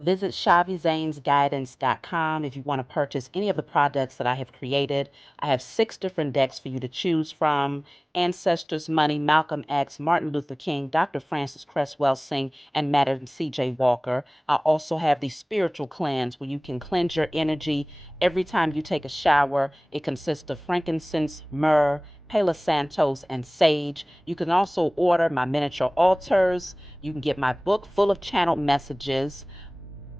Visit ShaviZanesGuidance.com if you want to purchase any of the products that I have created. I have 6 different decks for you to choose from: Ancestors Money, Malcolm X, Martin Luther King, Dr. Francis Cresswell Singh, and Madam C.J. Walker. I also have the Spiritual Cleanse, where you can cleanse your energy every time you take a shower. It consists of frankincense, myrrh, Palo Santos, and sage. You can also order my miniature altars. You can get my book full of channeled messages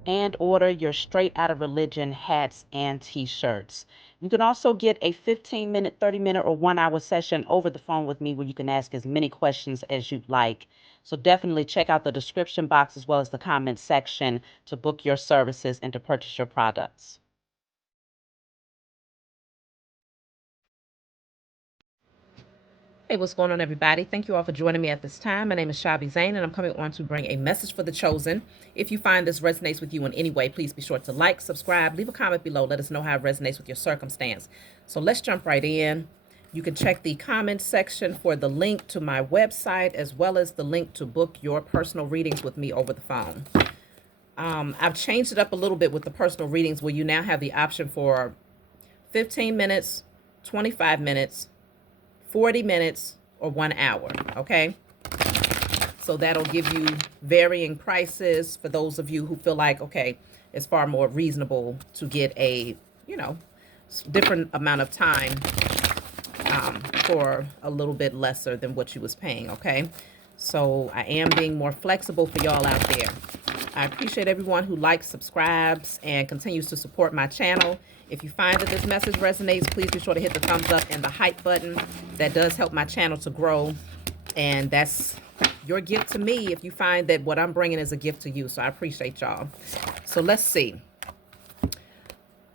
and order your Straight Out of Religion hats and t-shirts. You can also get a 15-minute, 30-minute, or 1-hour session over the phone with me where you can ask as many questions as you'd like. So definitely check out the description box as well as the comment section to book your services and to purchase your products. Hey, what's going on, everybody? Thank you all for joining me at this time. My name is Shavi Zane, and I'm coming on to bring a message for the chosen. If you find this resonates with you in any way, please be sure to like, subscribe, leave a comment below. Let us know how it resonates with your circumstance. So let's jump right in. You can check the comment section for the link to my website, as well as the link to book your personal readings with me over the phone. I've changed it up a little bit with the personal readings, where you now have the option for 15 minutes, 25 minutes, 40 minutes, or 1 hour, okay? So that'll give you varying prices for those of you who feel like, okay, it's far more reasonable to get a, different amount of time for a little bit lesser than what you was paying, okay? So I am being more flexible for y'all out there. I appreciate everyone who likes, subscribes, and continues to support my channel. If you find that this message resonates, please be sure to hit the thumbs up and the hype button. That does help my channel to grow. And that's your gift to me if you find that what I'm bringing is a gift to you. So I appreciate y'all. So let's see.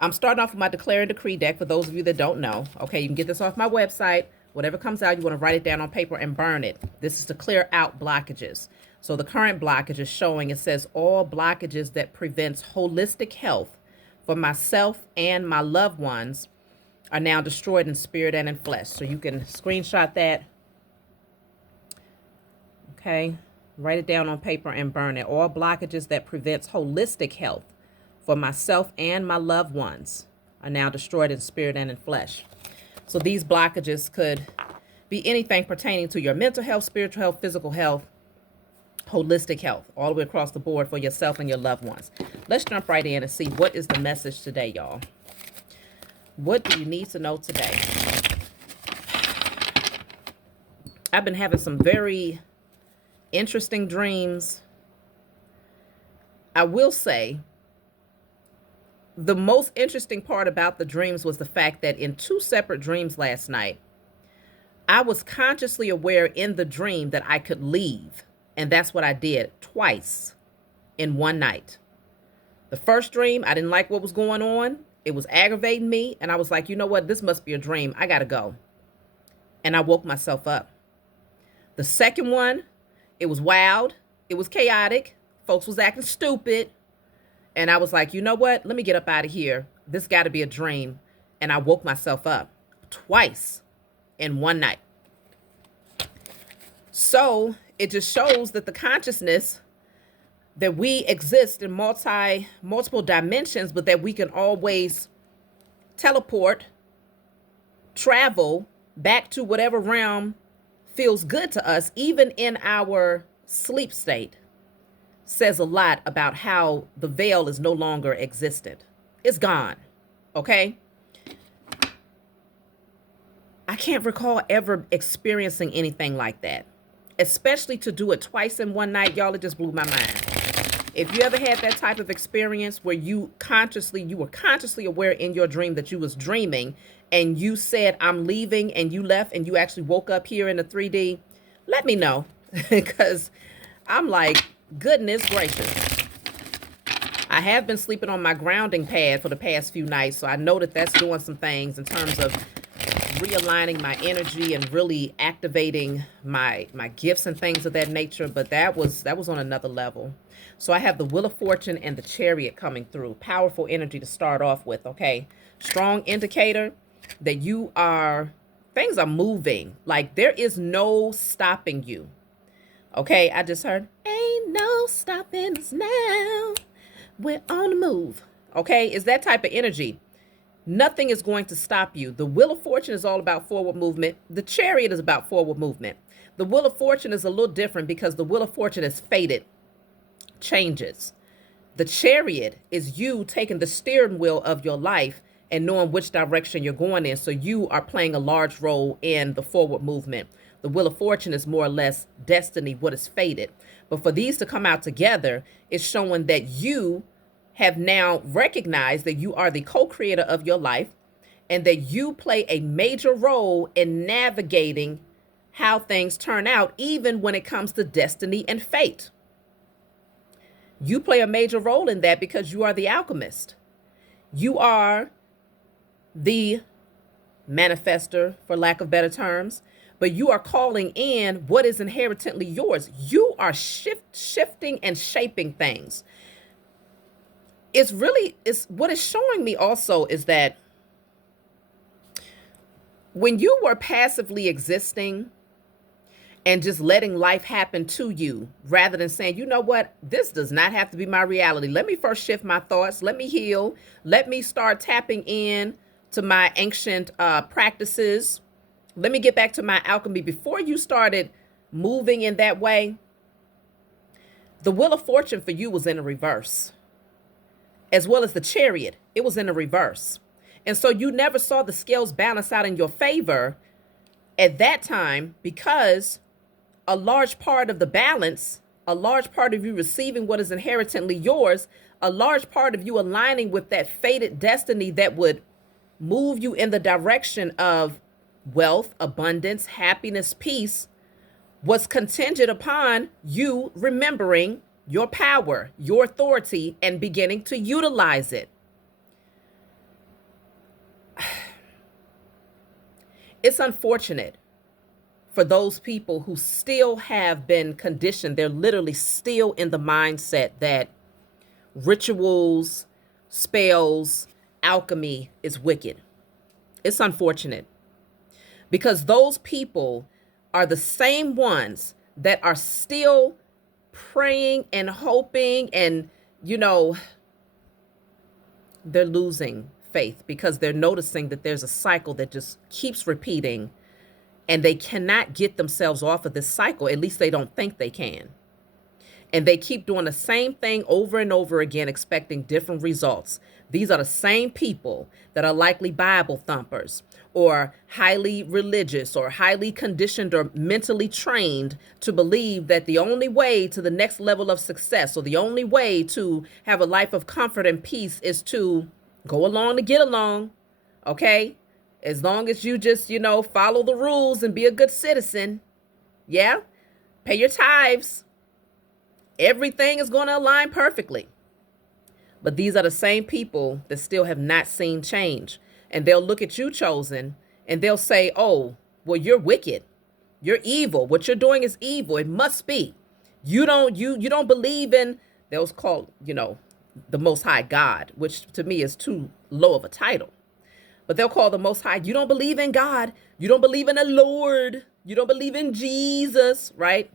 I'm starting off with my Declare and Decree deck for those of you that don't know. Okay, you can get this off my website. Whatever comes out, you want to write it down on paper and burn it. This is to clear out blockages. So the current blockage is showing, it says, all blockages that prevents holistic health for myself and my loved ones are now destroyed in spirit and in flesh. So you can screenshot that. Okay, write it down on paper and burn it. All blockages that prevents holistic health for myself and my loved ones are now destroyed in spirit and in flesh. So these blockages could be anything pertaining to your mental health, spiritual health, physical health, holistic health, all the way across the board for yourself and your loved ones. Let's jump right in and see what is the message today, y'all. What do you need to know today? I've been having some very interesting dreams. I will say the most interesting part about the dreams was the fact that in 2 separate dreams last night, I was consciously aware in the dream that I could leave. And that's what I did twice in one night. The first dream, I didn't like what was going on. It was aggravating me. And I was like, you know what? This must be a dream. I got to go. And I woke myself up. The second one, it was wild. It was chaotic. Folks was acting stupid. And I was like, you know what? Let me get up out of here. This got to be a dream. And I woke myself up twice in one night. So it just shows that the consciousness that we exist in multiple dimensions, but that we can always teleport, travel back to whatever realm feels good to us, even in our sleep state, says a lot about how the veil is no longer existent. It's gone. Okay? I can't recall ever experiencing anything like that. Especially to do it twice in one night, y'all, it just blew my mind. If you ever had that type of experience where you were consciously aware in your dream that you was dreaming and you said, I'm leaving, and you left and you actually woke up here in the 3D, let me know. Because I'm like, goodness gracious. I have been sleeping on my grounding pad for the past few nights, so I know that that's doing some things in terms of realigning my energy and really activating my gifts and things of that nature. But that was on another level. So I have the Wheel of Fortune and the Chariot coming through. Powerful energy to start off with, okay? Strong indicator that things are moving. Like there is no stopping you. Okay, I just heard, ain't no stopping us now. We're on the move. Okay, it's that type of energy. Nothing is going to stop you. The Wheel of Fortune is all about forward movement. The Chariot is about forward movement. The Wheel of Fortune is a little different because the Wheel of Fortune is fated, changes. The Chariot is you taking the steering wheel of your life and knowing which direction you're going in. So you are playing a large role in the forward movement. The Wheel of Fortune is more or less destiny, what is fated. But for these to come out together, it's showing that you have now recognized that you are the co-creator of your life and that you play a major role in navigating how things turn out, even when it comes to destiny and fate. You play a major role in that because you are the alchemist. You are the manifester, for lack of better terms, but you are calling in what is inherently yours. You are shifting and shaping things. It's what it's showing me also is that when you were passively existing and just letting life happen to you rather than saying, you know what, this does not have to be my reality. Let me first shift my thoughts. Let me heal. Let me start tapping in to my ancient practices. Let me get back to my alchemy. Before you started moving in that way, the Wheel of Fortune for you was in a reverse, as well as the Chariot. It was in a reverse. And so you never saw the scales balance out in your favor at that time, because a large part of the balance, a large part of you receiving what is inherently yours, a large part of you aligning with that fated destiny that would move you in the direction of wealth, abundance, happiness, peace, was contingent upon you remembering your power, your authority, and beginning to utilize it. It's unfortunate for those people who still have been conditioned. They're literally still in the mindset that rituals, spells, alchemy is wicked. It's unfortunate because those people are the same ones that are still praying and hoping, and they're losing faith because they're noticing that there's a cycle that just keeps repeating, and they cannot get themselves off of this cycle. At least they don't think they can. And they keep doing the same thing over and over again, expecting different results. These are the same people that are likely Bible thumpers or highly religious or highly conditioned or mentally trained to believe that the only way to the next level of success, or the only way to have a life of comfort and peace, is to go along to get along. Okay? As long as you just, follow the rules and be a good citizen. Yeah? Pay your tithes. Everything is going to align perfectly. But these are the same people that still have not seen change. And they'll look at you, chosen, and they'll say, oh, well, you're wicked. You're evil. What you're doing is evil. It must be. You don't believe in, those called, the Most High God, which to me is too low of a title. But they'll call the Most High, you don't believe in God. You don't believe in the Lord. You don't believe in Jesus, right?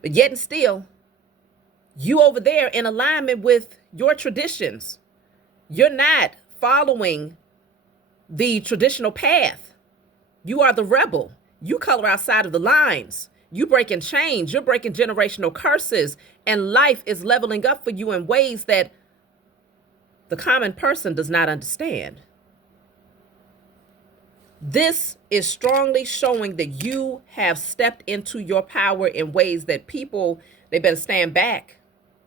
But yet and still, you over there in alignment with your traditions. You're not following the traditional path. You are the rebel. You color outside of the lines. You breaking chains. You're breaking generational curses. And life is leveling up for you in ways that the common person does not understand. This is strongly showing that you have stepped into your power in ways that people, they better stand back.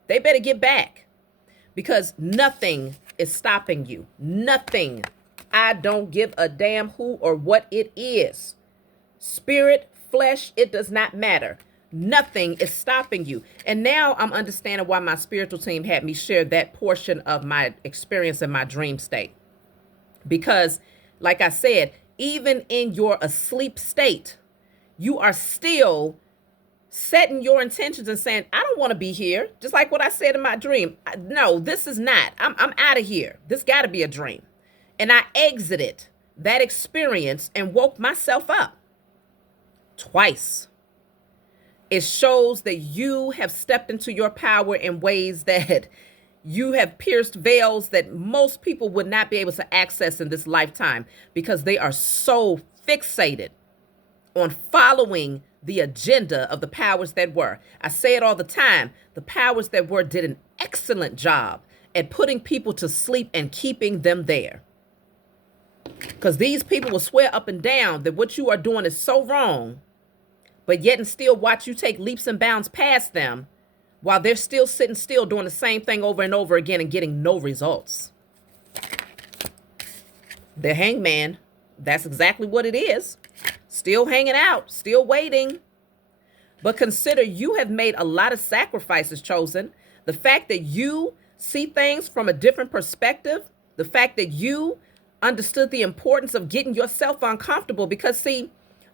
They better get back, because nothing is stopping you. Nothing. I don't give a damn who or what it is. Spirit, flesh, it does not matter. Nothing is stopping you. And now I'm understanding why my spiritual team had me share that portion of my experience in my dream state. Because, like I said, even in your asleep state, you are still setting your intentions and saying, I don't want to be here. Just like what I said in my dream. No, this is not. I'm out of here. This got to be a dream. And I exited that experience and woke myself up twice. It shows that you have stepped into your power in ways that you have pierced veils that most people would not be able to access in this lifetime, because they are so fixated on following the agenda of the powers that were. I say it all the time. The powers that were did an excellent job at putting people to sleep and keeping them there. Because these people will swear up and down that what you are doing is so wrong, but yet and still watch you take leaps and bounds past them while they're still sitting still doing the same thing over and over again and getting no results. The hangman, that's exactly what it is. Still hanging out, still waiting. But consider, you have made a lot of sacrifices, chosen. The fact that you see things from a different perspective, the fact that you understood the importance of getting yourself uncomfortable, because see,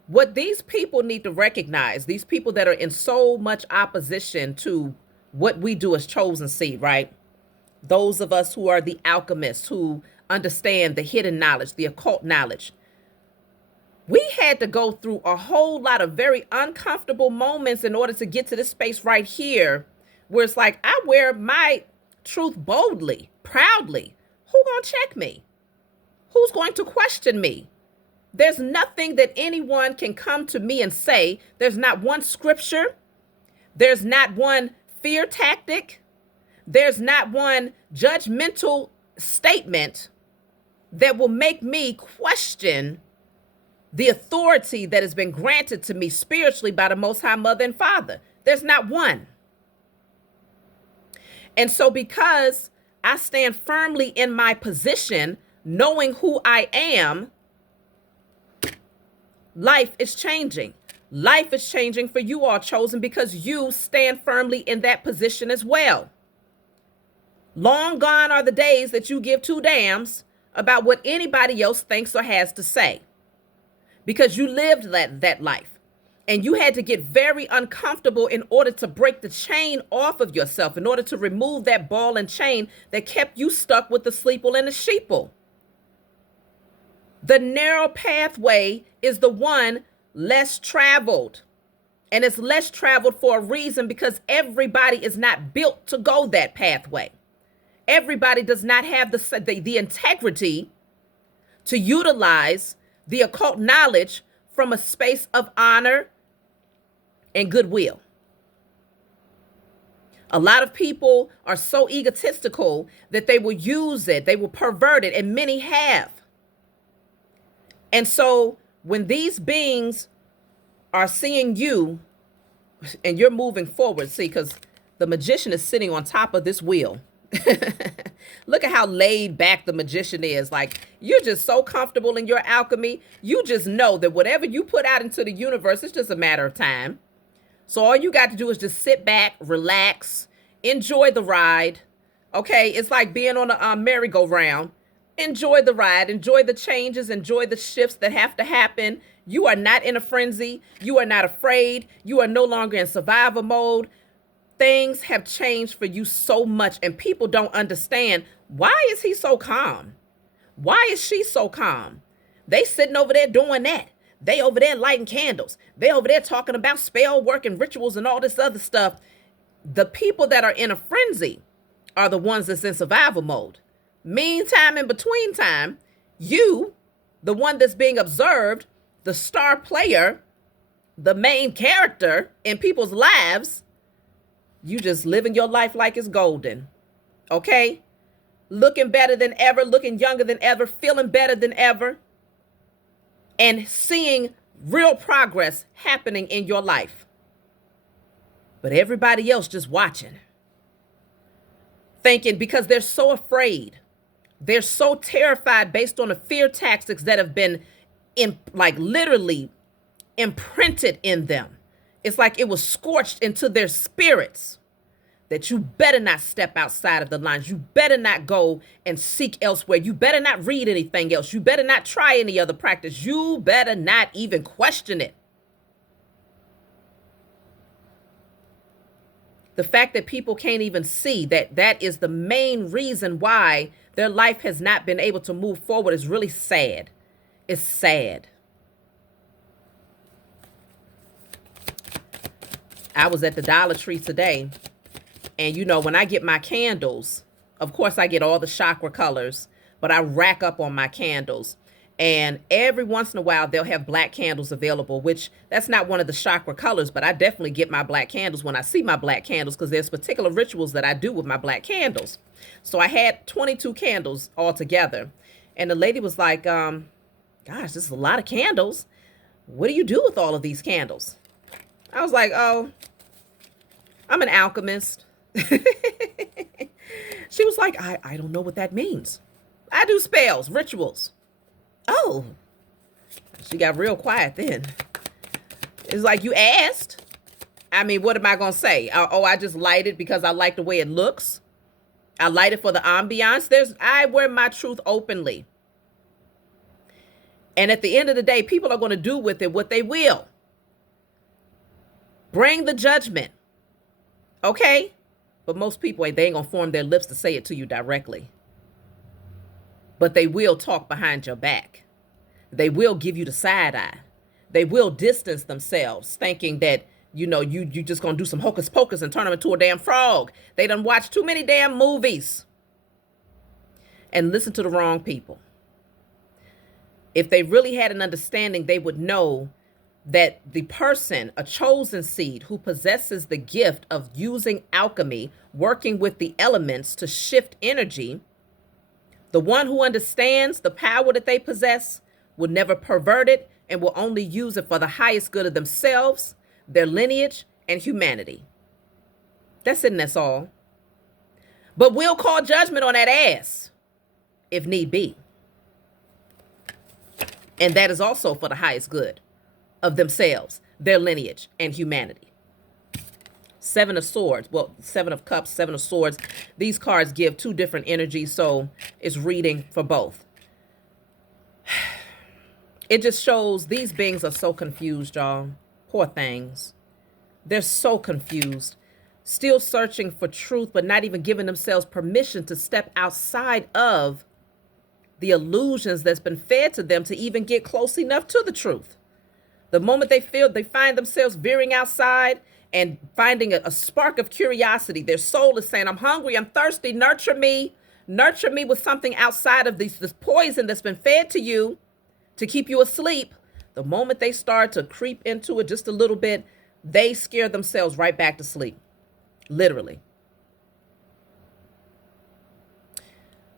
what these people need to recognize, these people that are in so much opposition to what we do as chosen seed, right? Those of us who are the alchemists, who understand the hidden knowledge, the occult knowledge. We had to go through a whole lot of very uncomfortable moments in order to get to this space right here, where it's like, I wear my truth boldly, proudly. Who gonna check me? Who's going to question me? There's nothing that anyone can come to me and say. There's not one scripture. There's not one fear tactic. There's not one judgmental statement that will make me question the authority that has been granted to me spiritually by the Most High Mother and Father. There's not one. And so because I stand firmly in my position, knowing who I am, life is changing. Life is changing for you all, chosen, because you stand firmly in that position as well. Long gone are the days that you give two damns about what anybody else thinks or has to say, because you lived that life, and you had to get very uncomfortable in order to break the chain off of yourself, in order to remove that ball and chain that kept you stuck with the sleeple and the sheeple. The narrow pathway is the one less traveled, and it's less traveled for a reason, because everybody is not built to go that pathway. Everybody does not have the integrity to utilize the occult knowledge from a space of honor and goodwill. A lot of people are so egotistical that they will use it, they will pervert it, and many have. And so when these beings are seeing you and you're moving forward, see, because the magician is sitting on top of this wheel. Look at how laid back the magician is. Like, you're just so comfortable in your alchemy. You just know that whatever you put out into the universe, it's just a matter of time. So all you got to do is just sit back, relax, enjoy the ride. Okay, it's like being on a merry-go-round. Enjoy the ride, enjoy the changes, enjoy the shifts that have to happen. You are not in a frenzy. You are not afraid. You are no longer in survival mode. Things have changed for you so much, and people don't understand, why is he so calm? Why is she so calm? They sitting over there doing that. They over there lighting candles. They over there talking about spell work and rituals and all this other stuff. The people that are in a frenzy are the ones that's in survival mode. Meantime, in between time, you, the one that's being observed, the star player, the main character in people's lives, you just living your life like it's golden. Okay? Looking better than ever, looking younger than ever, feeling better than ever, and seeing real progress happening in your life. But everybody else just watching, thinking, because they're so afraid. They're so terrified based on the fear tactics that have been literally imprinted in them. It's like it was scorched into their spirits, that you better not step outside of the lines. You better not go and seek elsewhere. You better not read anything else. You better not try any other practice. You better not even question it. The fact that people can't even see that that is the main reason why their life has not been able to move forward is really sad. It's sad. I was at the Dollar Tree today, and you know, when I get my candles, of course I get all the chakra colors, but I rack up on my candles. And every once in a while they'll have black candles available, which that's not one of the chakra colors, but I definitely get my black candles when I see my black candles, because there's particular rituals that I do with my black candles. So I had 22 candles all together. And the lady was like, gosh, this is a lot of candles. What do you do with all of these candles? I was like, oh, I'm an alchemist. She was like, I don't know what that means. I do spells, rituals. Oh, she got real quiet then. It's like, you asked. I mean, what am I going to say? Oh, I just light it because I like the way it looks. I light it for the ambiance. I wear my truth openly. And at the end of the day, people are going to do with it what they will. Bring the judgment. Okay? But most people, they ain't going to form their lips to say it to you directly. But they will talk behind your back. They will give you the side eye. They will distance themselves, thinking that, you know, you just going to do some hocus pocus and turn them into a damn frog. They done watched too many damn movies and listen to the wrong people. If they really had an understanding, they would know that the person, a chosen seed who possesses the gift of using alchemy, working with the elements to shift energy, the one who understands the power that they possess will never pervert it and will only use it for the highest good of themselves, their lineage, and humanity. That's it, and that's all. But we'll call judgment on that ass if need be. And that is also for the highest good of themselves, their lineage, and humanity. Seven of Swords. Well, Seven of Cups, Seven of Swords. These cards give two different energies, so it's reading for both. It just shows these beings are so confused, y'all. Poor things. They're so confused. Still searching for truth, but not even giving themselves permission to step outside of the illusions that's been fed to them to even get close enough to the truth. The moment they find themselves veering outside and finding a spark of curiosity, their soul is saying, I'm hungry, I'm thirsty, nurture me with something outside of this poison that's been fed to you to keep you asleep. The moment they start to creep into it just a little bit, they scare themselves right back to sleep, literally.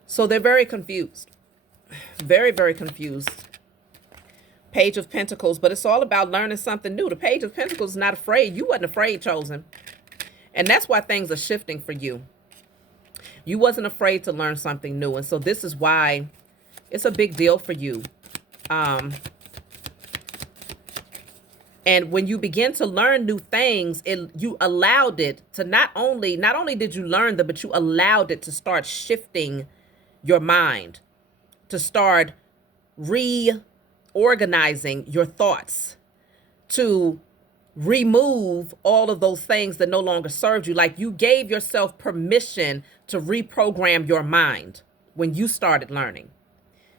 So they're very confused. Very, very confused. Page of Pentacles, but it's all about learning something new. The Page of Pentacles is not afraid. You wasn't afraid, Chosen. And that's why things are shifting for you. You wasn't afraid to learn something new. And so this is why it's a big deal for you. And when you begin to learn new things, you allowed it to not only did you learn them, but you allowed it to start shifting your mind, to start reorganizing your thoughts, to remove all of those things that no longer served you. Like, you gave yourself permission to reprogram your mind when you started learning.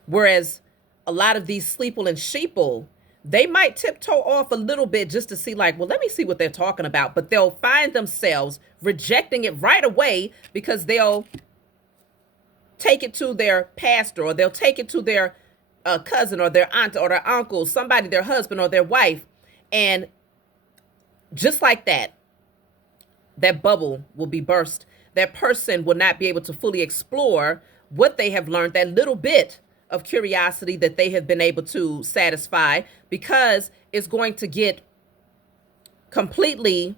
Whereas a lot of these sleeple and sheeple, they might tiptoe off a little bit just to see, like, well, let me see what they're talking about. But they'll find themselves rejecting it right away because they'll take it to their pastor, or they'll take it to their cousin or their aunt or their uncle, somebody, their husband or their wife. And just like that, that bubble will be burst. That person will not be able to fully explore what they have learned, that little bit of curiosity that they have been able to satisfy, because it's going to get completely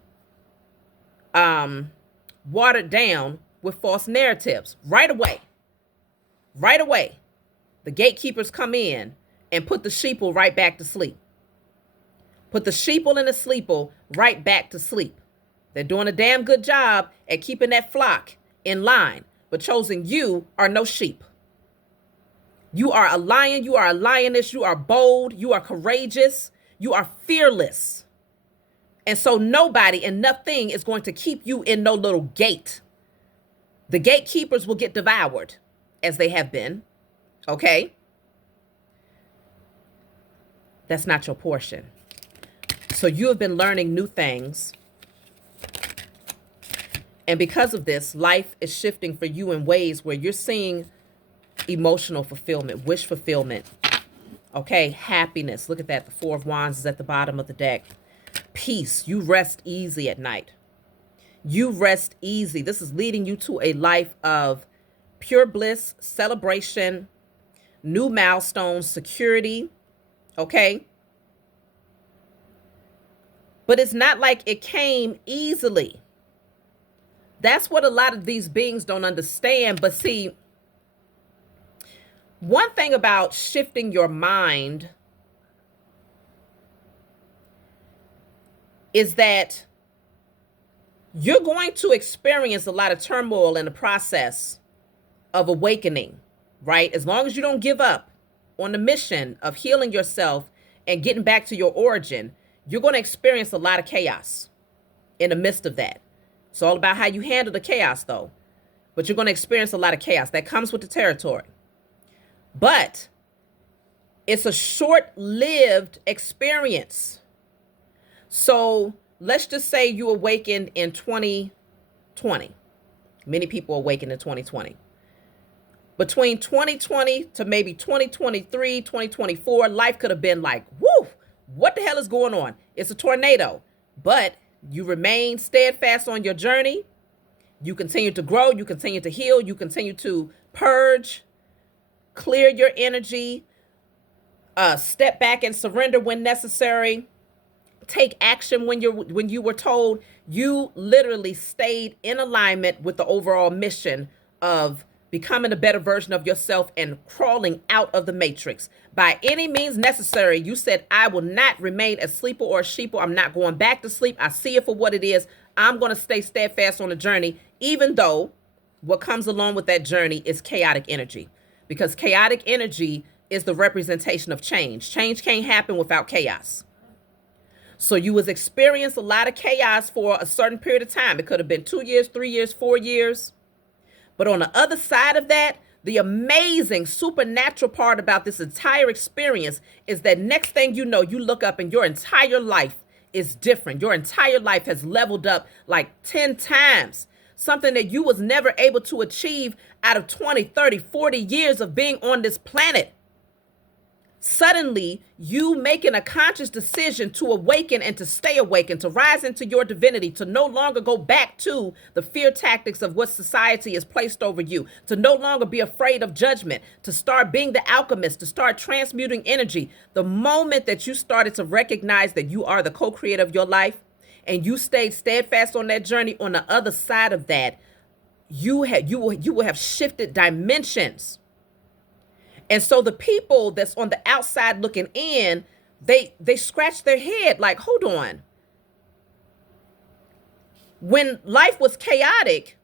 watered down with false narratives right away. Right away. The gatekeepers come in and put the sheeple right back to sleep. Put the sheeple and the sleeple right back to sleep. They're doing a damn good job at keeping that flock in line. But Chosen, you are no sheep. You are a lion. You are a lioness. You are bold. You are courageous. You are fearless. And so nobody and nothing is going to keep you in no little gate. The gatekeepers will get devoured, as they have been. Okay? That's not your portion. So you have been learning new things. And because of this, life is shifting for you in ways where you're seeing emotional fulfillment, wish fulfillment. Okay, happiness. Look at that. The Four of Wands is at the bottom of the deck. Peace. You rest easy at night. You rest easy. This is leading you to a life of pure bliss, celebration, new milestones, security. Okay. But it's not like it came easily. That's what a lot of these beings don't understand. But see, one thing about shifting your mind is that you're going to experience a lot of turmoil in the process of awakening, right? As long as you don't give up on the mission of healing yourself and getting back to your origin, you're going to experience a lot of chaos in the midst of that. It's all about how you handle the chaos, though. But you're going to experience a lot of chaos that comes with the territory. But it's a short-lived experience. So let's just say you awakened in 2020. Many people awakened in 2020. Between 2020 to maybe 2023, 2024, life could have been like, woo, what the hell is going on? It's a tornado. But you remain steadfast on your journey. You continue to grow. You continue to heal. You continue to purge, clear your energy, step back and surrender when necessary. Take action when you were told. You literally stayed in alignment with the overall mission of becoming a better version of yourself and crawling out of the matrix. By any means necessary, you said, I will not remain a sleeper or a sheeple. I'm not going back to sleep. I see it for what it is. I'm going to stay steadfast on the journey, even though what comes along with that journey is chaotic energy. Because chaotic energy is the representation of change. Change can't happen without chaos. So you was experience a lot of chaos for a certain period of time. It could have been 2 years, 3 years, 4 years. But on the other side of that, the amazing supernatural part about this entire experience is that next thing you know, you look up and your entire life is different. Your entire life has leveled up like 10 times. Something that you was never able to achieve out of 20, 30, 40 years of being on this planet. Suddenly, you making a conscious decision to awaken and to stay awakened, to rise into your divinity, to no longer go back to the fear tactics of what society has placed over you, to no longer be afraid of judgment, to start being the alchemist, to start transmuting energy. The moment that you started to recognize that you are the co-creator of your life and you stayed steadfast on that journey, on the other side of that, you will have shifted dimensions. And so the people that's on the outside looking in, they scratch their head like, hold on. When life was chaotic,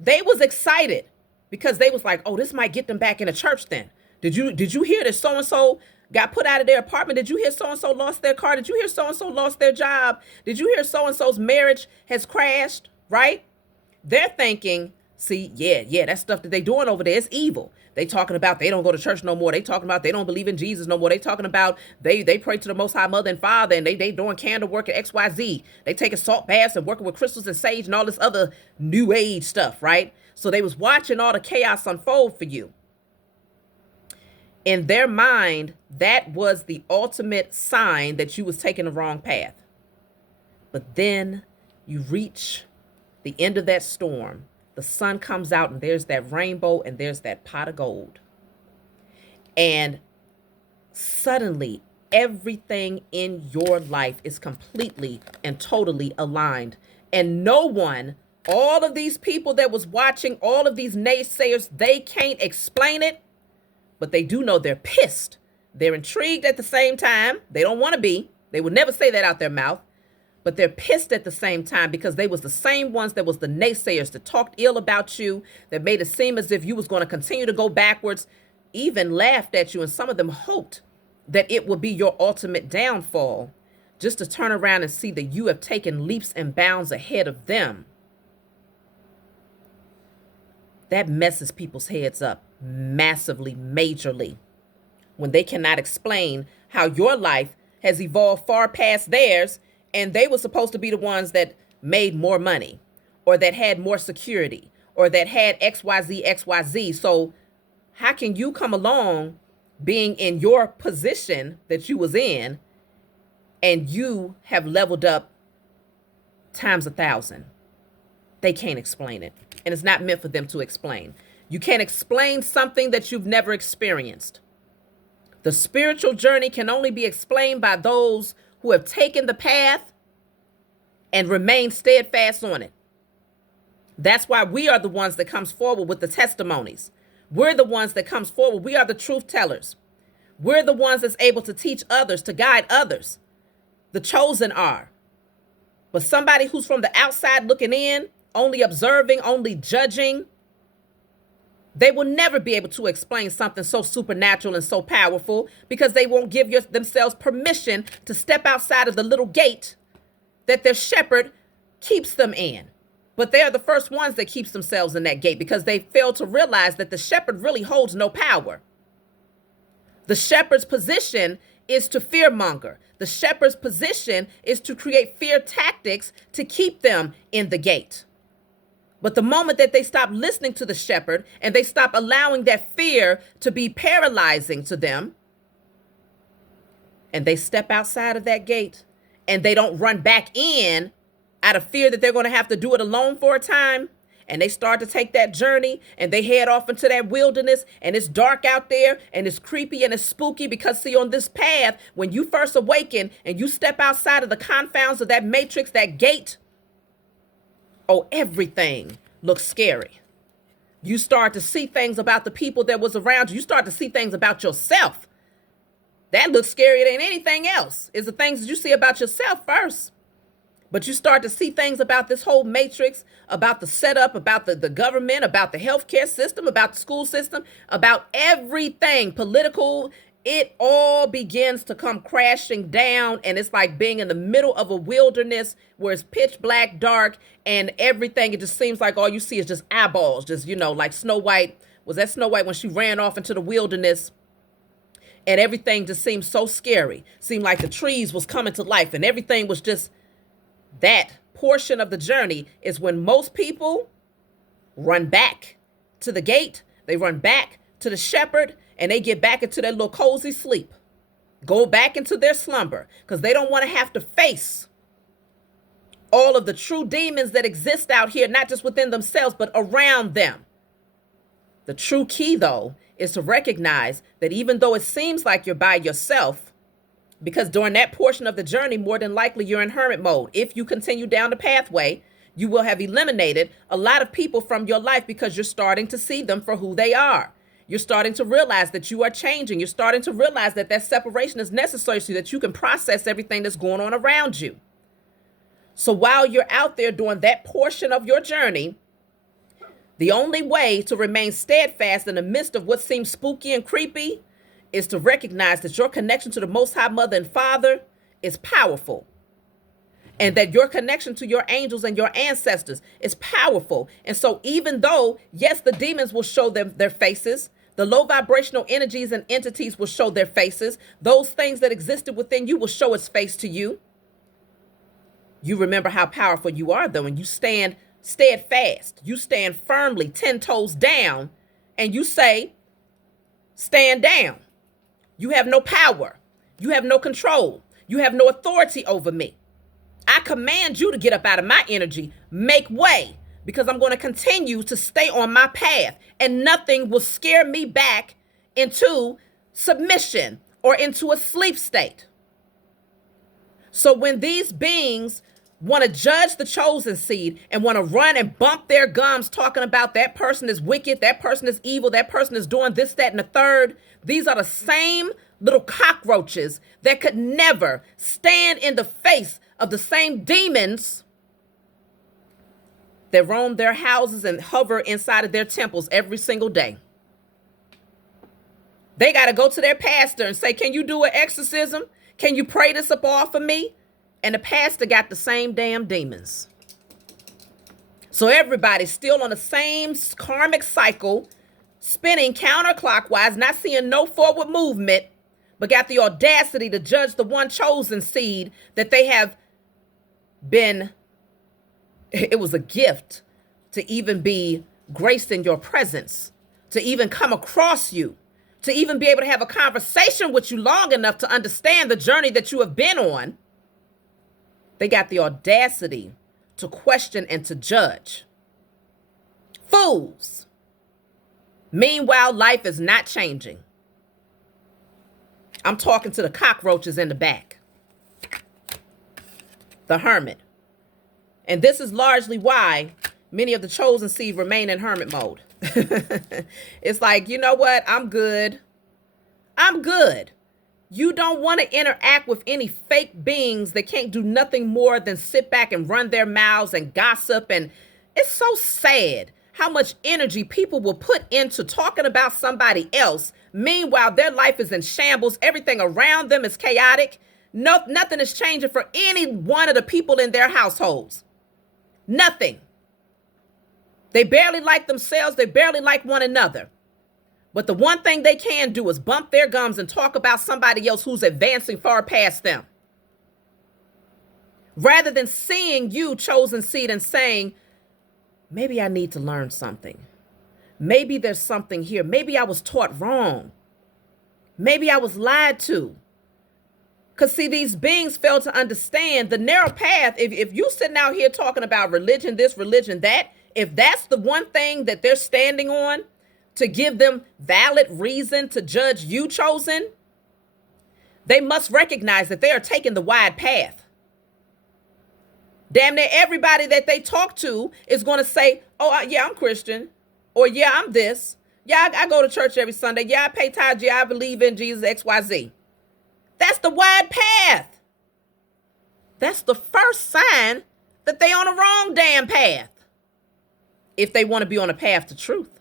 they was excited because they was like, oh, this might get them back in the church then. Did you hear that so-and-so got put out of their apartment? Did you hear so-and-so lost their car? Did you hear so-and-so lost their job? Did you hear so-and-so's marriage has crashed, right? They're thinking, see, yeah, that stuff that they doing over there is evil. They talking about they don't go to church no more. They talking about they don't believe in Jesus no more. They talking about they pray to the Most High Mother and Father, and they doing candle work at XYZ. They taking salt baths and working with crystals and sage and all this other new age stuff, right? So they was watching all the chaos unfold for you. In their mind, that was the ultimate sign that you was taking the wrong path. But then you reach the end of that storm. The sun comes out and there's that rainbow and there's that pot of gold. And suddenly everything in your life is completely and totally aligned. And no one, all of these people that was watching, all of these naysayers, they can't explain it, but they do know they're pissed. They're intrigued at the same time. They don't want to be. They would never say that out their mouth. But they're pissed at the same time because they was the same ones that was the naysayers that talked ill about you, that made it seem as if you was going to continue to go backwards, even laughed at you. And some of them hoped that it would be your ultimate downfall, just to turn around and see that you have taken leaps and bounds ahead of them. That messes people's heads up massively, majorly, when they cannot explain how your life has evolved far past theirs. And they were supposed to be the ones that made more money, or that had more security or that had XYZ, XYZ. So how can you come along being in your position that you was in and you have leveled up times 1,000? They can't explain it. And it's not meant for them to explain. You can't explain something that you've never experienced. The spiritual journey can only be explained by those who have taken the path and remained steadfast on it. That's why we are the ones that comes forward with the testimonies. We're the ones that comes forward. We are the truth tellers. We're the ones that's able to teach others, to guide others. The chosen are. But somebody who's from the outside looking in, only observing, only judging, they will never be able to explain something so supernatural and so powerful because they won't give themselves permission to step outside of the little gate that their shepherd keeps them in. But they are the first ones that keeps themselves in that gate because they fail to realize that the shepherd really holds no power. The shepherd's position is to fearmonger. The shepherd's position is to create fear tactics to keep them in the gate. But the moment that they stop listening to the shepherd and they stop allowing that fear to be paralyzing to them, and they step outside of that gate and they don't run back in out of fear that they're going to have to do it alone for a time, and they start to take that journey and they head off into that wilderness, and it's dark out there and it's creepy and it's spooky because, see, on this path, when you first awaken and you step outside of the confines of that matrix, that gate, oh, everything looks scary. You start to see things about the people that was around you. You start to see things about yourself. That looks scarier than anything else. Is the things that you see about yourself first. But you start to see things about this whole matrix, about the setup, about the government, about the healthcare system, about the school system, about everything political. It all begins to come crashing down. And it's like being in the middle of a wilderness where it's pitch black, dark, and everything. It just seems like all you see is just eyeballs. Just, like Snow White. Was that Snow White when she ran off into the wilderness? And everything just seemed so scary. Seemed like the trees was coming to life and everything was just... That portion of the journey is when most people run back to the gate. They run back to the shepherd and they get back into their little cozy sleep. Go back into their slumber because they don't want to have to face all of the true demons that exist out here, not just within themselves, but around them. The true key, though, is to recognize that even though it seems like you're by yourself, because during that portion of the journey, more than likely you're in hermit mode. If you continue down the pathway, you will have eliminated a lot of people from your life because you're starting to see them for who they are. You're starting to realize that you are changing. You're starting to realize that that separation is necessary so that you can process everything that's going on around you. So while you're out there doing that portion of your journey, the only way to remain steadfast in the midst of what seems spooky and creepy is to recognize that your connection to the Most High Mother and Father is powerful. And that your connection to your angels and your ancestors is powerful. And so even though, yes, the demons will show them their faces, the low vibrational energies and entities will show their faces, those things that existed within you will show its face to you. You remember how powerful you are, though, and you stand steadfast. You stand firmly, 10 toes down, and you say, stand down. You have no power. You have no control. You have no authority over me. I command you to get up out of my energy, make way, because I'm going to continue to stay on my path, and nothing will scare me back into submission or into a sleep state. So when these beings want to judge the chosen seed and want to run and bump their gums talking about that person is wicked, that person is evil, that person is doing this, that, and the third, these are the same little cockroaches that could never stand in the face of the same demons that roam their houses and hover inside of their temples every single day. They got to go to their pastor and say, can you do an exorcism? Can you pray this up off of me? And the pastor got the same damn demons. So everybody's still on the same karmic cycle, spinning counterclockwise, not seeing no forward movement, but got the audacity to judge the one chosen seed that they have been It was a gift to even be graced in your presence, to even come across you, to even be able to have a conversation with you long enough to understand the journey that you have been on. They got the audacity to question and to judge. Fools. Meanwhile, life is not changing. I'm talking to the cockroaches in the back. The Hermit. And this is largely why many of the chosen seed remain in hermit mode. It's like, you know what? I'm good. I'm good. You don't want to interact with any fake beings that can't do nothing more than sit back and run their mouths and gossip. And it's so sad how much energy people will put into talking about somebody else. Meanwhile, their life is in shambles. Everything around them is chaotic. Nothing is changing for any one of the people in their households. Nothing. They barely like themselves. They barely like one another. But the one thing they can do is bump their gums and talk about somebody else who's advancing far past them. Rather than seeing you, chosen seed, and saying, maybe I need to learn something. Maybe there's something here. Maybe I was taught wrong. Maybe I was lied to. Because see, these beings fail to understand the narrow path. If you sitting out here talking about religion, this, religion, that, if that's the one thing that they're standing on to give them valid reason to judge you, chosen, they must recognize that they are taking the wide path. Damn near everybody that they talk to is going to say, oh, yeah, I'm Christian. Or yeah, I'm this. Yeah, I go to church every Sunday. Yeah, I pay tithes. Yeah, I believe in Jesus, XYZ. That's the wide path. That's the first sign that they on a wrong damn path. If they want to be on a path to truth.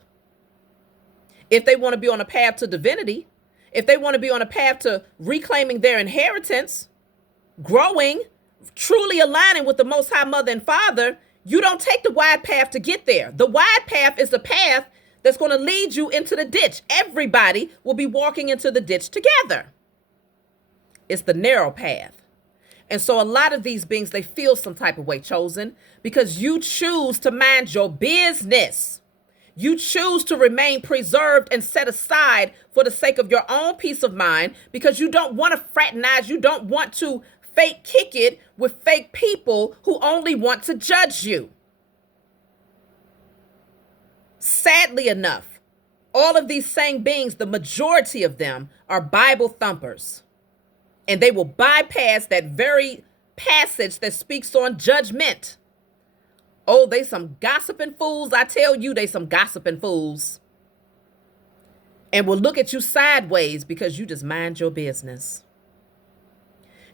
If they want to be on a path to divinity. If they want to be on a path to reclaiming their inheritance, growing, truly aligning with the Most High Mother and Father, you don't take the wide path to get there. The wide path is the path that's going to lead you into the ditch. Everybody will be walking into the ditch together. It's the narrow path. And so a lot of these beings, they feel some type of way, chosen, because you choose to mind your business. You choose to remain preserved and set aside for the sake of your own peace of mind, because you don't want to fraternize. You don't want to fake kick it with fake people who only want to judge you. Sadly enough, all of these same beings, the majority of them are Bible thumpers. And they will bypass that very passage that speaks on judgment. Oh, they some gossiping fools. I tell you, they some gossiping fools. And will look at you sideways because you just mind your business.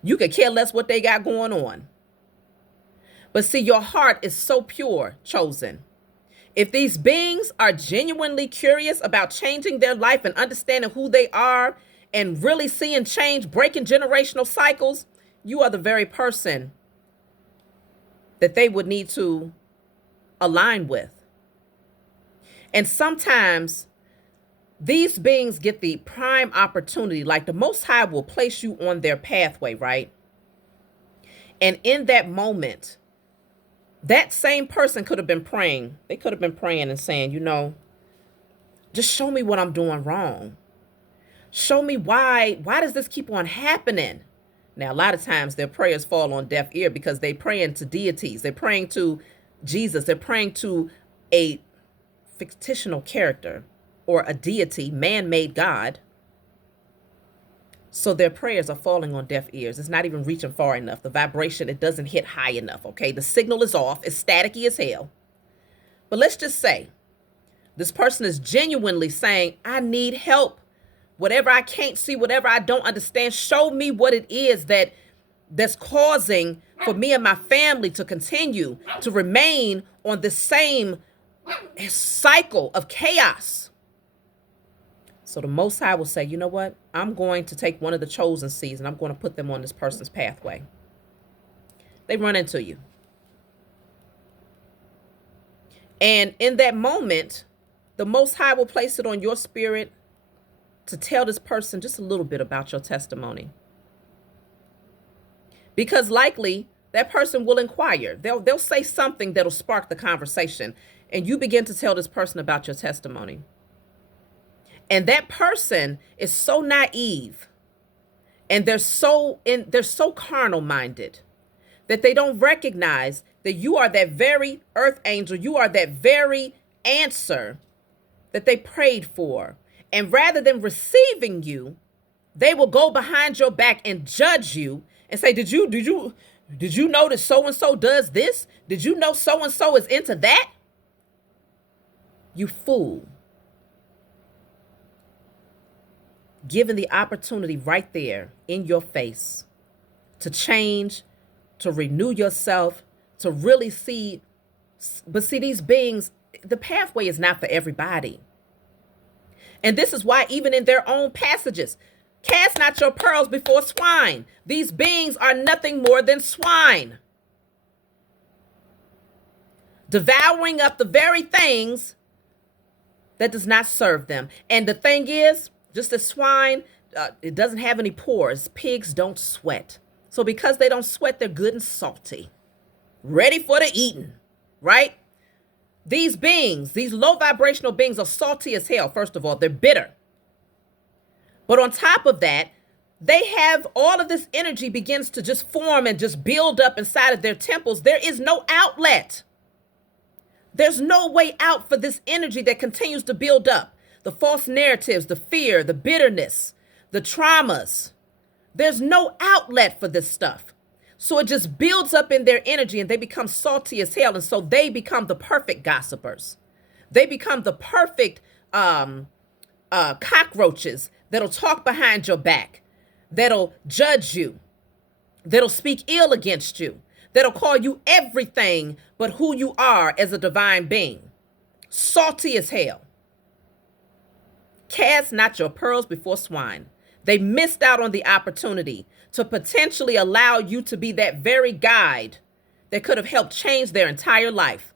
You could care less what they got going on. But see, your heart is so pure, chosen. If these beings are genuinely curious about changing their life and understanding who they are and really seeing change, breaking generational cycles, you are the very person that they would need to align with. And sometimes these beings get the prime opportunity, like the Most High will place you on their pathway, right? And in that moment, that same person could have been praying. They could have been praying and saying, you know, just show me what I'm doing wrong. Show me why does this keep on happening? Now, a lot of times their prayers fall on deaf ear because they're praying to deities. They're praying to Jesus. They're praying to a fictional character or a deity, man-made God. So their prayers are falling on deaf ears. It's not even reaching far enough. The vibration, it doesn't hit high enough, okay? The signal is off. It's staticky as hell. But let's just say this person is genuinely saying, I need help. Whatever I can't see, whatever I don't understand, show me what it is that's causing for me and my family to continue to remain on the same cycle of chaos. So the Most High will say, you know what? I'm going to take one of the chosen seeds and I'm going to put them on this person's pathway. They run into you. And in that moment, the Most High will place it on your spirit to tell this person just a little bit about your testimony. Because likely that person will inquire. They'll say something that'll spark the conversation, and you begin to tell this person about your testimony. And that person is so naive, and they're so carnal minded that they don't recognize that you are that very earth angel. You are that very answer that they prayed for. And rather than receiving you, they will go behind your back and judge you and say, did you know that so and so does this? Did you know so and so is into that? You fool. Given the opportunity right there in your face to change, to renew yourself, to really see. But see, these beings, the pathway is not for everybody. And this is why even in their own passages, cast not your pearls before swine. These beings are nothing more than swine, devouring up the very things that does not serve them. And the thing is, just as swine, it doesn't have any pores. Pigs don't sweat. So because they don't sweat, they're good and salty, ready for the eating, right? These beings, these low vibrational beings are salty as hell. First of all, they're bitter. But on top of that, they have all of this energy begins to just form and just build up inside of their temples. There is no outlet. There's no way out for this energy that continues to build up. The false narratives, the fear, the bitterness, the traumas. There's no outlet for this stuff. So it just builds up in their energy and they become salty as hell. And so they become the perfect gossipers. They become the perfect cockroaches that'll talk behind your back, that'll judge you, that'll speak ill against you, that'll call you everything but who you are as a divine being. Salty as hell. Cast not your pearls before swine. They missed out on the opportunity to potentially allow you to be that very guide that could have helped change their entire life.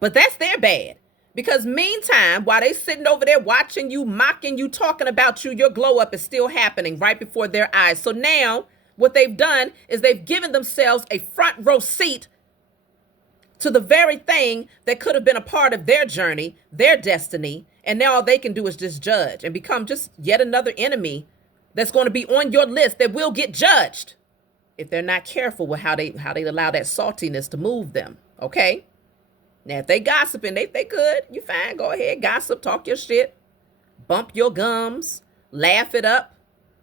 But that's their bad. Because meantime, while they sitting over there watching you, mocking you, talking about you, your glow up is still happening right before their eyes. So now what they've done is they've given themselves a front row seat to the very thing that could have been a part of their journey, their destiny. And now all they can do is just judge and become just yet another enemy that's going to be on your list that will get judged if they're not careful with how they allow that saltiness to move them. Okay. Now, if they gossiping, they good. You fine. Go ahead. Gossip. Talk your shit. Bump your gums. Laugh it up.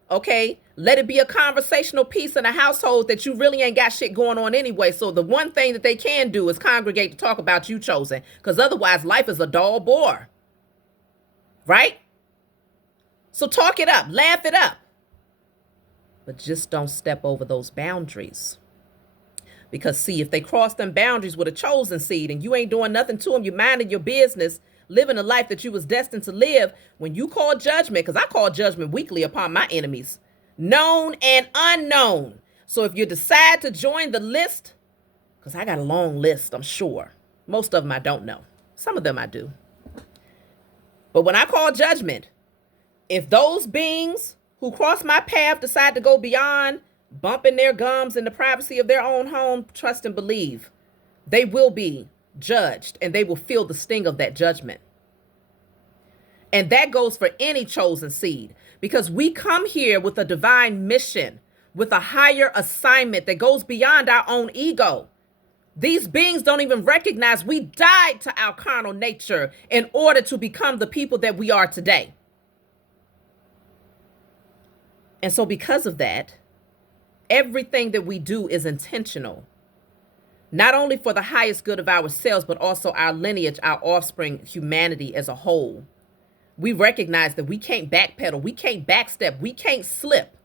Okay. Let it be a conversational piece in a household that you really ain't got shit going on anyway. So the one thing that they can do is congregate to talk about you chosen. Because otherwise life is a dull bore. Right? So talk it up. Laugh it up. But just don't step over those boundaries. Because see, if they cross them boundaries with a chosen seed and you ain't doing nothing to them, you minding your business, living a life that you was destined to live, when you call judgment, because I call judgment weekly upon my enemies, known and unknown. So if you decide to join the list, because I got a long list, I'm sure. Most of them I don't know. Some of them I do. But when I call judgment, if those beings who cross my path decide to go beyond bumping their gums in the privacy of their own home, trust and believe, they will be judged and they will feel the sting of that judgment. And that goes for any chosen seed, because we come here with a divine mission, with a higher assignment that goes beyond our own ego. These beings don't even recognize we died to our carnal nature in order to become the people that we are today. And so because of that, everything that we do is intentional, not only for the highest good of ourselves, but also our lineage, our offspring, humanity as a whole. We recognize that we can't backpedal, we can't backstep, we can't slip.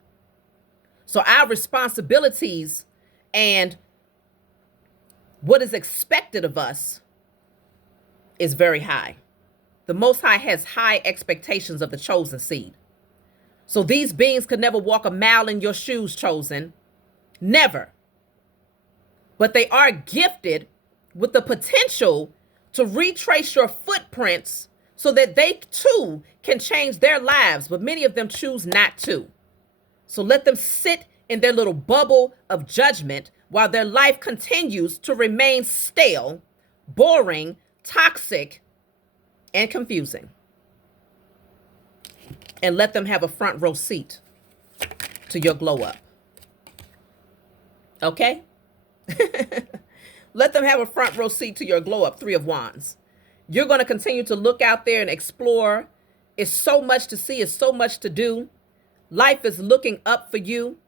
So our responsibilities and what is expected of us is very high. The Most High has high expectations of the chosen seed. So these beings could never walk a mile in your shoes, chosen. Never. But they are gifted with the potential to retrace your footprints so that they too can change their lives. But many of them choose not to. So let them sit in their little bubble of judgment while their life continues to remain stale, boring, toxic, and confusing. And let them have a front row seat to your glow up. Okay? Let them have a front row seat to your glow up, Three of Wands. You're going to continue to look out there and explore. It's so much to see. It's so much to do. Life is looking up for you.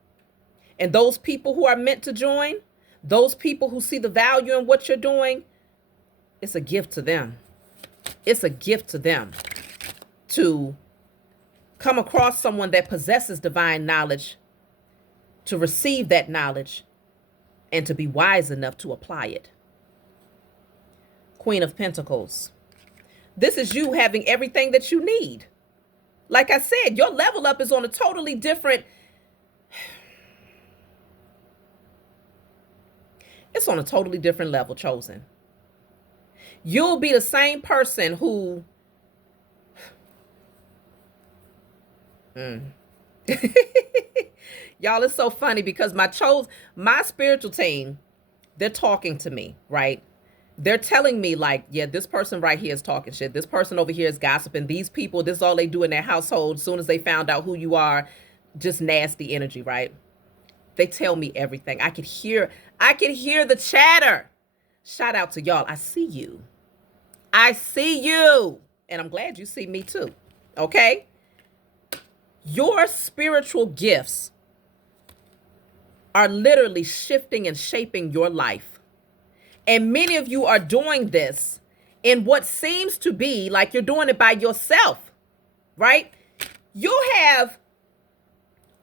And those people who are meant to join, those people who see the value in what you're doing, it's a gift to them. It's a gift to them to come across someone that possesses divine knowledge, to receive that knowledge, and to be wise enough to apply it. Queen of Pentacles. This is you having everything that you need. Like I said, your level up is on a totally different... It's on a totally different level, Chosen. You'll be the same person who... Y'all, it's so funny because my spiritual team, they're talking to me, right? They're telling me like, yeah, this person right here is talking shit. This person over here is gossiping. These people, this is all they do in their household. As soon as they found out who you are, just nasty energy, right? They tell me everything. I could hear the chatter. Shout out to y'all. I see you. I see you. And I'm glad you see me too. Okay? Your spiritual gifts are literally shifting and shaping your life. And many of you are doing this in what seems to be like you're doing it by yourself, right? You'll have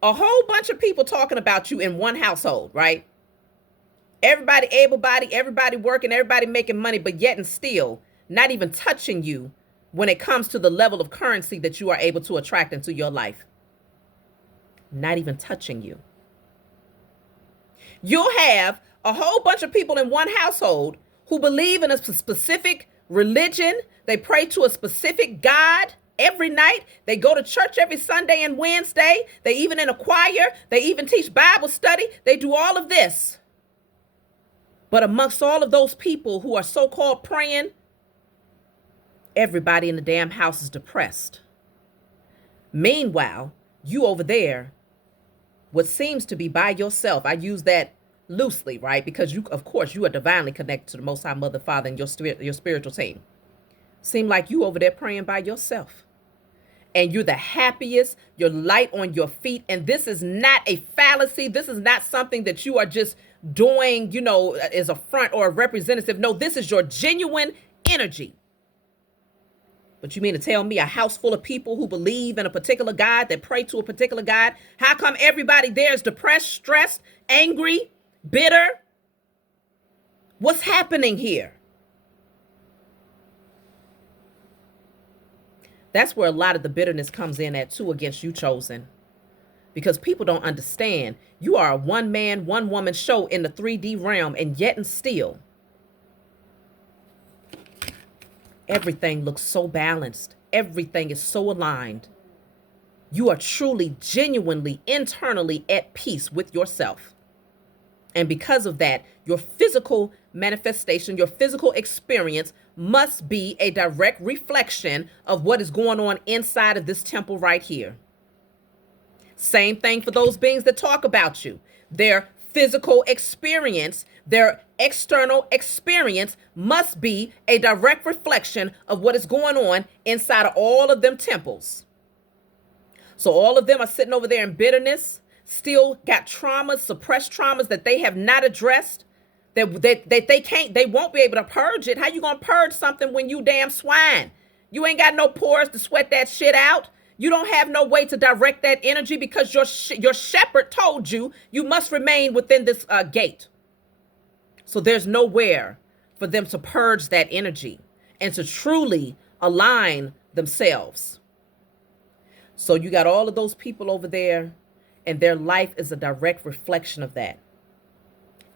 a whole bunch of people talking about you in one household, right? Everybody able-bodied, everybody working, everybody making money, but yet and still not even touching you when it comes to the level of currency that you are able to attract into your life. Not even touching you. You'll have a whole bunch of people in one household who believe in a specific religion. They pray to a specific God every night. They go to church every Sunday and Wednesday. They even in a choir. They even teach Bible study. They do all of this. But amongst all of those people who are so-called praying, everybody in the damn house is depressed. Meanwhile, you over there, what seems to be by yourself, I use that loosely, right? Because you, of course, you are divinely connected to the Most High Mother, Father, and your spiritual team. Seem like you over there praying by yourself. And you're the happiest, you're light on your feet. And this is not a fallacy. This is not something that you are just doing, you know, as a front or a representative. No, this is your genuine energy. But you mean to tell me a house full of people who believe in a particular God, that pray to a particular God, how come everybody there is depressed, stressed, angry, bitter? What's happening here? That's where a lot of the bitterness comes in at too against you, Chosen. Because people don't understand. You are a one-man, one-woman show in the 3D realm, and yet and still, everything looks so balanced. Everything is so aligned. You are truly, genuinely, internally at peace with yourself. And because of that, your physical manifestation, your physical experience must be a direct reflection of what is going on inside of this temple right here. Same thing for those beings that talk about you. Their physical experience, their external experience must be a direct reflection of what is going on inside of all of them temples. So all of them are sitting over there in bitterness, still got traumas, suppressed traumas that they have not addressed, that they won't be able to purge it. How you gonna purge something when you damn swine? You ain't got no pores to sweat that shit out. You don't have no way to direct that energy because your shepherd told you you must remain within this gate. So there's nowhere for them to purge that energy and to truly align themselves. So you got all of those people over there, and their life is a direct reflection of that.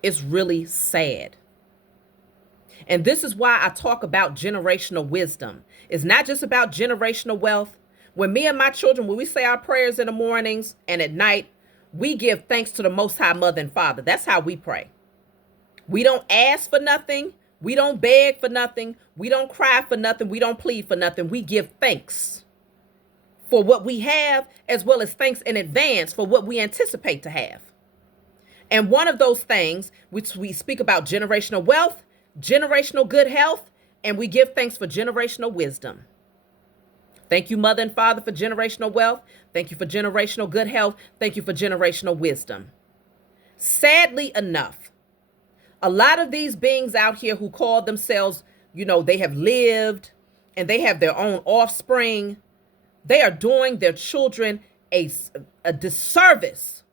It's really sad. And this is why I talk about generational wisdom. It's not just about generational wealth. When me and my children, when we say our prayers in the mornings and at night, we give thanks to the Most High Mother and Father. That's how we pray. We don't ask for nothing. We don't beg for nothing. We don't cry for nothing. We don't plead for nothing. We give thanks for what we have, as well as thanks in advance for what we anticipate to have. And one of those things, which we speak about generational wealth, generational good health, and we give thanks for generational wisdom. Thank you, Mother and Father, for generational wealth. Thank you for generational good health. Thank you for generational wisdom. Sadly enough, a lot of these beings out here who call themselves, they have lived and they have their own offspring, they are doing their children a disservice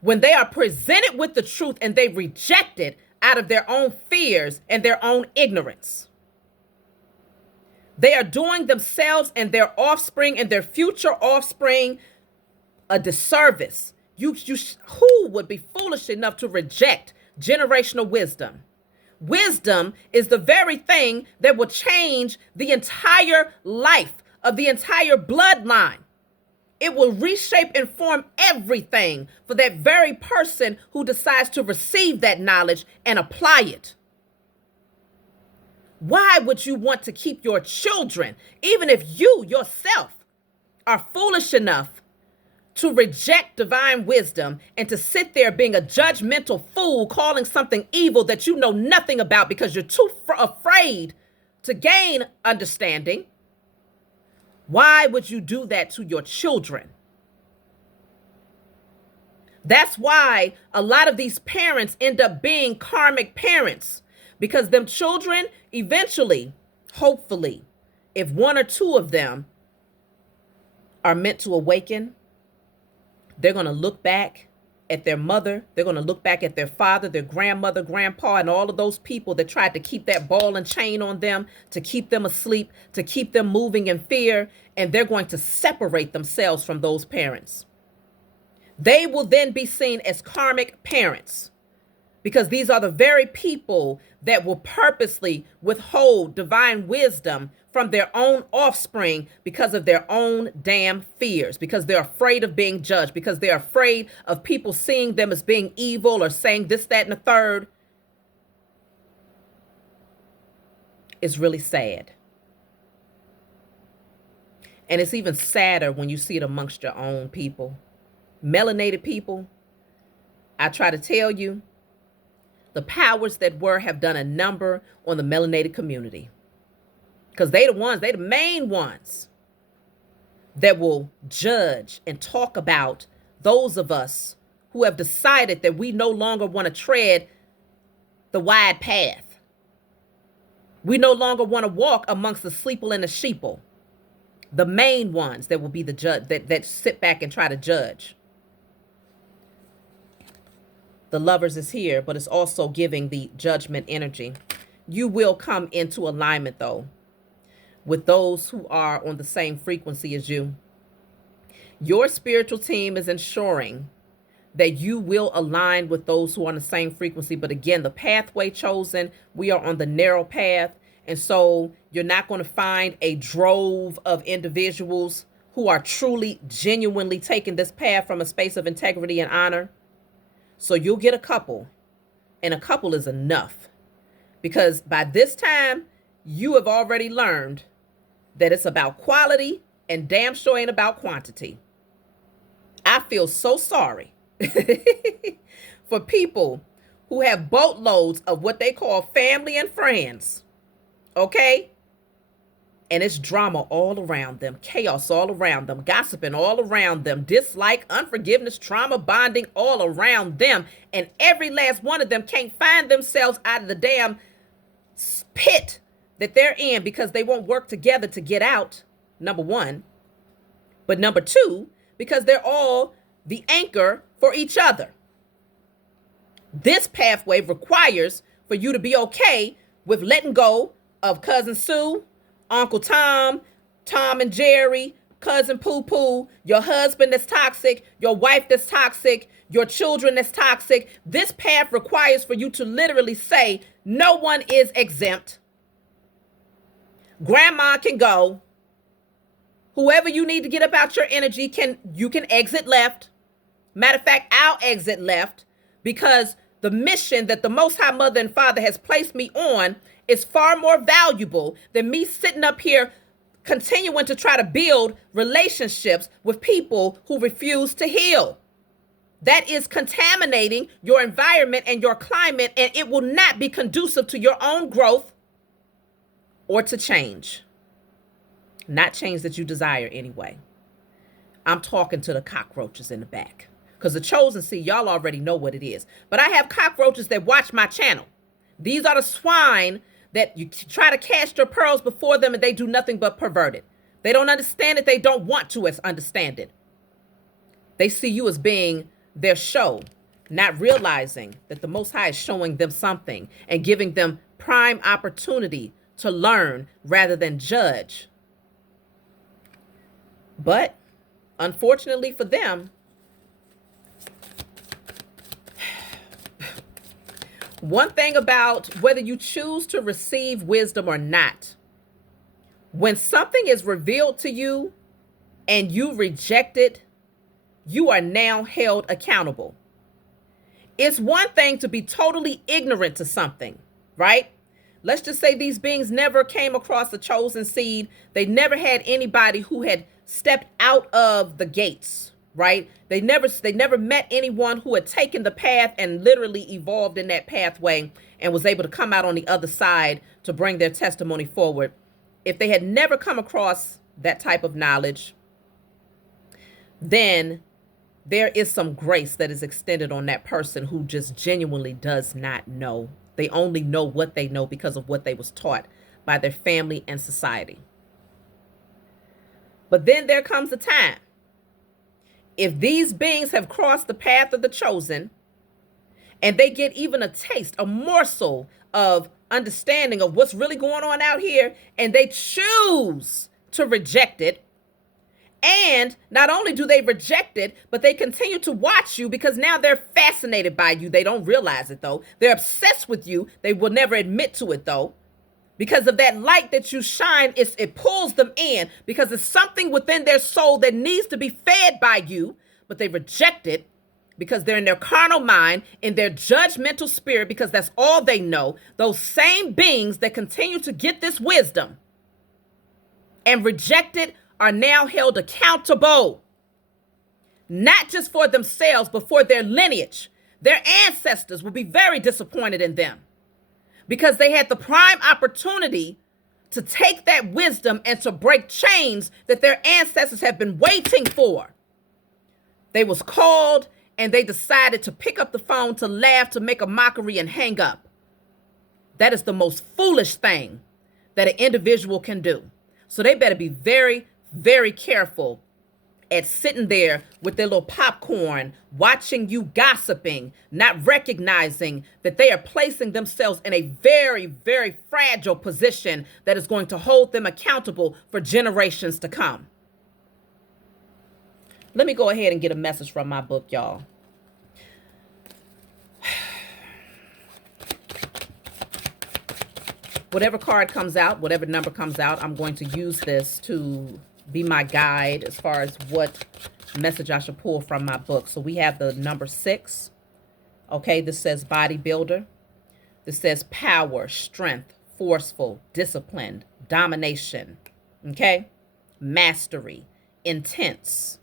when they are presented with the truth and they reject it out of their own fears and their own ignorance. They are doing themselves and their offspring and their future offspring a disservice. Who would be foolish enough to reject generational wisdom? Wisdom is the very thing that will change the entire life of the entire bloodline. It will reshape and form everything for that very person who decides to receive that knowledge and apply it. Why would you want to keep your children, even if you yourself are foolish enough to reject divine wisdom and to sit there being a judgmental fool, calling something evil that you know nothing about because you're too afraid to gain understanding? Why would you do that to your children? That's why a lot of these parents end up being karmic parents, because them children eventually, hopefully, if one or two of them are meant to awaken, they're going to look back at their mother. They're going to look back at their father, their grandmother, grandpa, and all of those people that tried to keep that ball and chain on them, to keep them asleep, to keep them moving in fear. And they're going to separate themselves from those parents. They will then be seen as karmic parents, because these are the very people that will purposely withhold divine wisdom from their own offspring because of their own damn fears, because they're afraid of being judged, because they're afraid of people seeing them as being evil or saying this, that, and the third. It's really sad. And it's even sadder when you see it amongst your own people. Melanated people, I try to tell you, the powers that were have done a number on the melanated community. Because they the main ones that will judge and talk about those of us who have decided that we no longer want to tread the wide path. We no longer want to walk amongst the sleeple and the sheeple. The main ones that will be the judge, that sit back and try to judge. The lovers is here, but it's also giving the judgment energy. You will come into alignment, though, with those who are on the same frequency as you. Your spiritual team is ensuring that you will align with those who are on the same frequency. But again, the pathway chosen, we are on the narrow path. And so you're not going to find a drove of individuals who are truly, genuinely taking this path from a space of integrity and honor. So you'll get a couple, and a couple is enough, because by this time you have already learned that it's about quality and damn sure ain't about quantity. I feel so sorry for people who have boatloads of what they call family and friends, okay? And it's drama all around them, chaos all around them, gossiping all around them, dislike, unforgiveness, trauma bonding all around them. And every last one of them can't find themselves out of the damn pit that they're in because they won't work together to get out, number one. But number two, because they're all the anchor for each other. This pathway requires for you to be okay with letting go of Cousin Sue, Uncle Tom, Tom and Jerry, Cousin Poo Poo, your husband that's toxic, your wife that's toxic, your children that's toxic. This path requires for you to literally say, no one is exempt. Grandma can go. Whoever you need to get up out your energy, you can exit left. Matter of fact, I'll exit left, because the mission that the Most High Mother and Father has placed me on is far more valuable than me sitting up here continuing to try to build relationships with people who refuse to heal. That is contaminating your environment and your climate, and it will not be conducive to your own growth or to change. Not change that you desire anyway. I'm talking to the cockroaches in the back. Because the chosen seed, y'all already know what it is. But I have cockroaches that watch my channel. These are the swine that you try to cast your pearls before them and they do nothing but pervert it. They don't understand it. They don't want to understand it. They see you as being their show, not realizing that the Most High is showing them something and giving them prime opportunity to learn rather than judge. But unfortunately for them, one thing about whether you choose to receive wisdom or not, when something is revealed to you and you reject it, you are now held accountable. It's one thing to be totally ignorant to something, right? Let's just say these beings never came across the chosen seed. They never had anybody who had stepped out of the gates, right? They never met anyone who had taken the path and literally evolved in that pathway and was able to come out on the other side to bring their testimony forward. If they had never come across that type of knowledge, then there is some grace that is extended on that person who just genuinely does not know. They only know what they know because of what they was taught by their family and society. But then there comes a time, if these beings have crossed the path of the chosen and they get even a taste, a morsel of understanding of what's really going on out here, and they choose to reject it, and not only do they reject it, but they continue to watch you because now they're fascinated by you. They don't realize it, though. They're obsessed with you. They will never admit to it, though. Because of that light that you shine, it pulls them in because it's something within their soul that needs to be fed by you, but they reject it because they're in their carnal mind, in their judgmental spirit, because that's all they know. Those same beings that continue to get this wisdom and reject it are now held accountable, not just for themselves, but for their lineage. Their ancestors will be very disappointed in them because they had the prime opportunity to take that wisdom and to break chains that their ancestors have been waiting for. They was called and they decided to pick up the phone, to laugh, to make a mockery and hang up. That is the most foolish thing that an individual can do. So they better be very, very careful at sitting there with their little popcorn, watching you gossiping, not recognizing that they are placing themselves in a very, very fragile position that is going to hold them accountable for generations to come. Let me go ahead and get a message from my book, y'all. Whatever card comes out, whatever number comes out, I'm going to use this to be my guide as far as what message I should pull from my book. So we have the number 6. Okay, this says bodybuilder. This says power, strength, forceful, disciplined, domination. Okay, mastery, intense.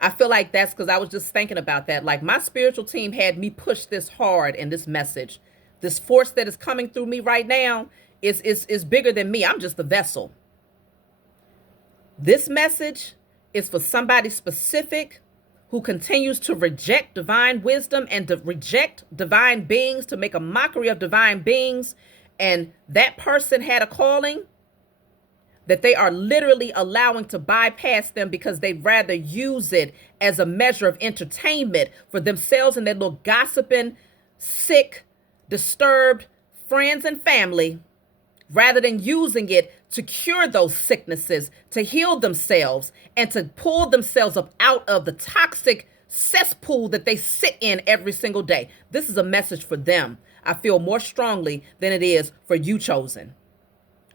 I feel like that's because I was just thinking about that. Like my spiritual team had me push this hard in this message. This force that is coming through me right now is bigger than me. I'm just the vessel. This message is for somebody specific who continues to reject divine wisdom and to reject divine beings, to make a mockery of divine beings. And that person had a calling that they are literally allowing to bypass them because they'd rather use it as a measure of entertainment for themselves and their little gossiping, sick, disturbed friends and family, rather than using it to cure those sicknesses, to heal themselves, and to pull themselves up out of the toxic cesspool that they sit in every single day. This is a message for them. I feel more strongly than it is for you, chosen.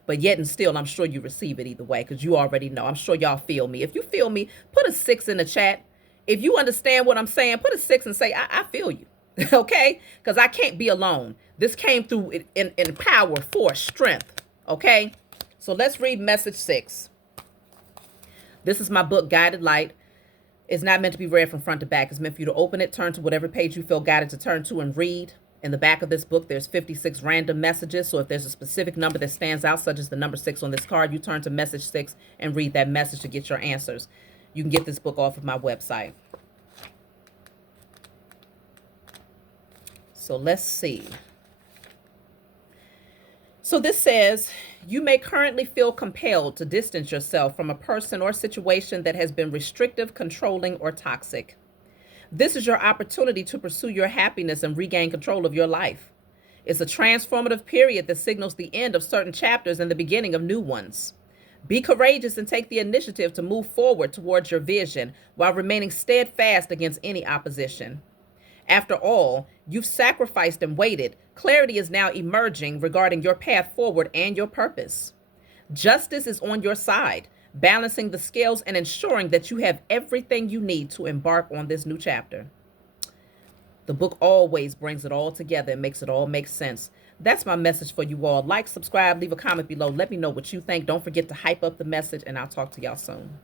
But yet and still, I'm sure you receive it either way because you already know. I'm sure y'all feel me. If you feel me, put a 6 in the chat. If you understand what I'm saying, put a 6 and say, I feel you. Okay? Because I can't be alone. This came through in power, force, strength. Okay? So let's read message 6. This is my book, Guided Light. It's not meant to be read from front to back. It's meant for you to open it, turn to whatever page you feel guided to turn to, and read. In the back of this book, there's 56 random messages. So if there's a specific number that stands out, such as the number 6 on this card, you turn to message 6 and read that message to get your answers. You can get this book off of my website. So let's see. So this says, you may currently feel compelled to distance yourself from a person or situation that has been restrictive, controlling, or toxic. This is your opportunity to pursue your happiness and regain control of your life. It's a transformative period that signals the end of certain chapters and the beginning of new ones. Be courageous and take the initiative to move forward towards your vision while remaining steadfast against any opposition. After all, you've sacrificed and waited. Clarity is now emerging regarding your path forward and your purpose. Justice is on your side, balancing the scales and ensuring that you have everything you need to embark on this new chapter. The book always brings it all together and makes it all make sense. That's my message for you all. Like, subscribe, leave a comment below. Let me know what you think. Don't forget to hype up the message, and I'll talk to y'all soon.